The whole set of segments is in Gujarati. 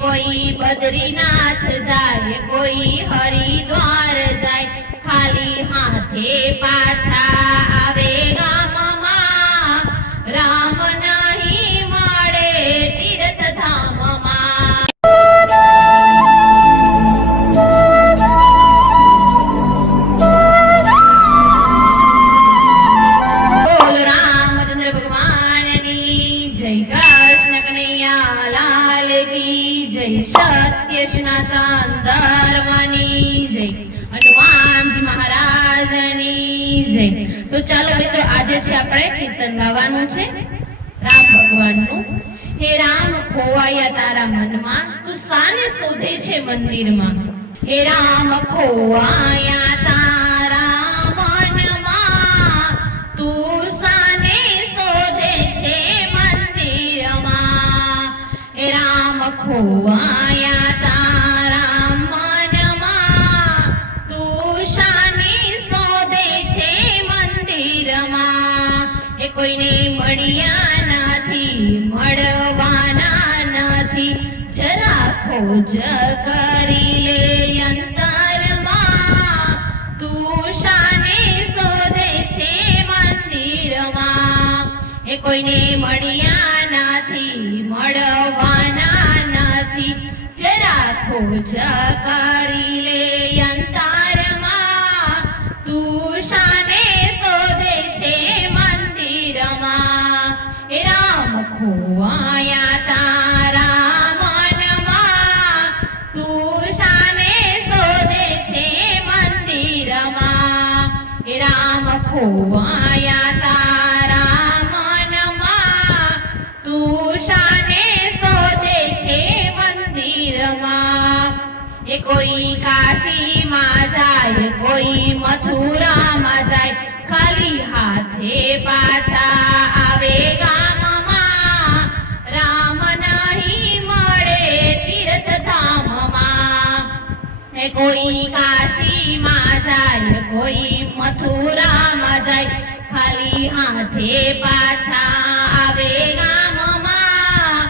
कोई बद्रीनाथ जाए कोई हरिद्वार जाए खाली हाथे पाछा आवे गाममा राम नहीं मळे तीर्थ धाममा। बोल रामचंद्र भगवान की जय, कृष्ण कन्हैया लाल की जय, सत्य सनातन धर्मनी जय, हनुमानजी महाराजनी जय। तो चलो मित्रों आज छे આપણે કીર્તન ગાવાનું છે રામ ભગવાનનું। હે રામ ખોવાયા તારા મનમાં તું સાને શોધે છે મંદિરમાં। હે રામ ખોવાયા તારા મનમાં તું સાને શોધે છે મંદિરમાં। હે રામ ખોવાયા તારા મનમાં તું શાને શોધે છે મંદિરમાં। એ કોઈને મળ્યા નથી મળવાના નથી જરા ખોજ કરી લે અંતરમાં તું શાને શોધે છે મંદિરમાં। એ કોઈને મળ્યા નથી મળવાના નથી જરા ખોજ કરી લે અંતરમાં તું શાને શોધે છે મંદિરમાં। હે રામ ખોવાયા તારા મનમાં તું શાને શોધે છે મંદિરમાં। હે રામ ખોવાયા તારા મનમાં તું શાને શોધે છે મંદિરમાં। એ કોઈ કાશીમાં જાય કોઈ મથુરામાં જાય ખાલી હાથે પાછા આવે ગામમાં રામ નહીં મળે તીર્થ ધામમાં। એ કોઈ કાશીમાં જાય કોઈ મથુરામાં જાય ખાલી હાથે પાછા આવે ગામમાં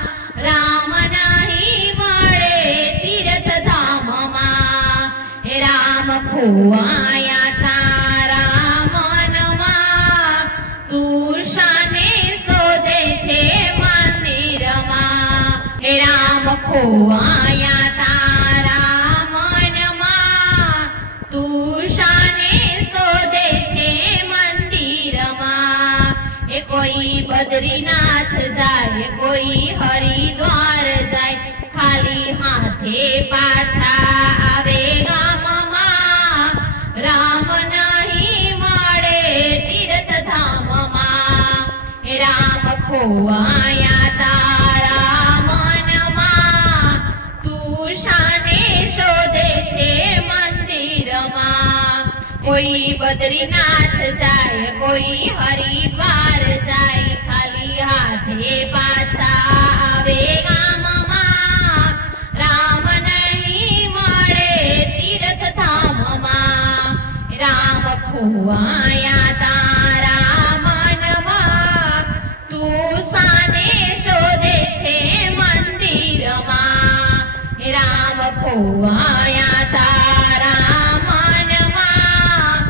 રામ નહીં મળે તીર્થ ધામમાં। હે રામ ખોવાયા તારા મનમાં તું શાને શોધે છે મંદિરમાં। હે રામ ખોવાયા તારા મનમાં તું શાને શોધે છે મંદિરમાં। એ કોઈ બદ્રીનાથ જાય કોઈ હરિદ્વાર જાય ખાલી હાથે પાછા આવે ગામમાં રામ નહીં મળે તીર્થ ધામમાં। હે રામ ખોવાયા તારા મનમાં તું શાને શોધે છે મંદિરમાં। કોઈ બદ્રીનાથ જાય કોઈ હરિદ્વાર જાય ખાલી હાથે પાછા આવે ગામમાં રામ નહીં મળે તીર્થ ધામમાં। રામ ખોવાયા તારા મનમાં તું શાને શોધે છે મંદિરમાં। રામ ખોવાયા તારા મનમાં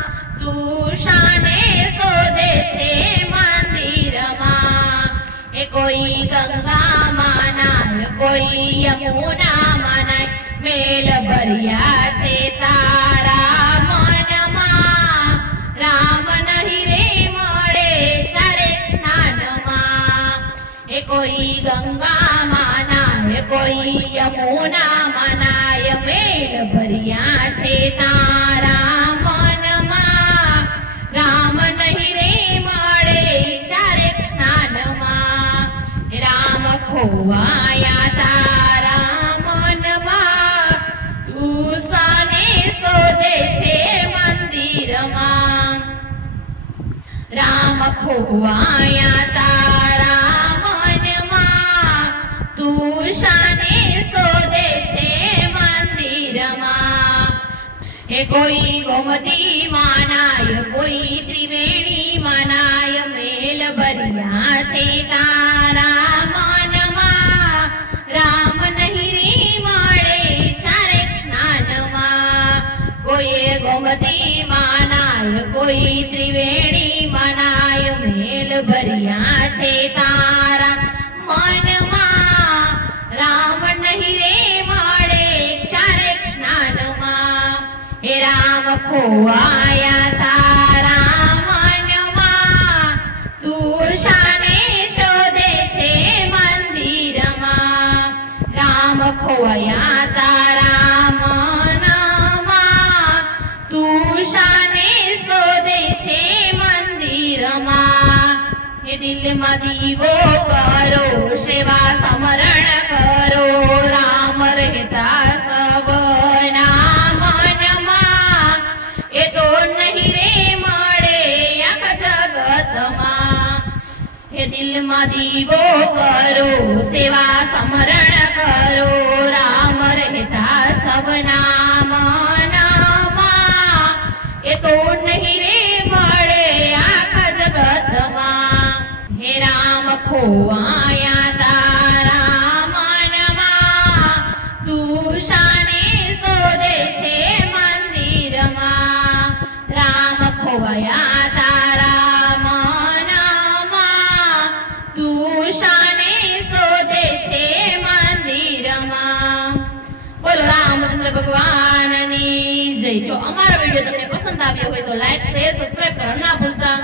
તું શાને શોધે છે મંદિરમાં। એ કોઈ ગંગામાં નાય કોઈ યમુનામાં નાય મેલ ભર્યા છે તારા મનમાં રામ નહીં રે મળે ચારેક સ્નાનમાં। એ કોઈ ગંગામાં નાય કોઈ યમુનામાં નાય મેલ ભર્યા છે તારા મનમાં રામ નહીં રે મળે ચારેક સ્નાનમાં। રામ ખોવાયા તારા મનમાં તું શાને શોધે છે મંદિરમાં। રામ ખોવાયા તારા મનમાં તું શાને શોધે છે મંદિરમાં। એ કોઈ ગોમતી માનાય કોઈ ત્રિવેણી માનાય મેલ ભર્યા છે તારા મનમાં રામ નહીં રે બધી માનાય કોઈ ત્રિવેણી માનાય મેલ ભર્યા છે તારા મનમાં રામ નહીં રે મળે ચારેક સ્નાનમાં હે રામ ખોવાયા તારા મનમાં તું શાને શોધે છે મંદિરમાં રામ ખોવાયા તારા મનમાં તું શાને શોધે છે મંદિરમાં હે દિલમાં દીવો કરો સેવા સમરણ કરો રામ રહેતા સબના મનમાં એ તો નહીં રે મળે આખા જગતમાં હે દિલમાં દીવો કરો સેવા સમરણ કરો રામ રહેતા સબના મનમાં એ તો નહીં રે મળે આખા જગતમાં હે રામ ખોવાયા તારા મનમાં તું શાને શોધે છે મંદિરમાં રામ ખોવાયા તારા મનમાં તું શાને શોધે છે મંદિરમાં બોલો રામચંદ્ર ભગવાનની જય. જો અમારો વિડીયો તમને પસંદ આવ્યો હોય તો લાઈક શેર સબસ્ક્રાઇબ કરવાનું ના ભૂલતા.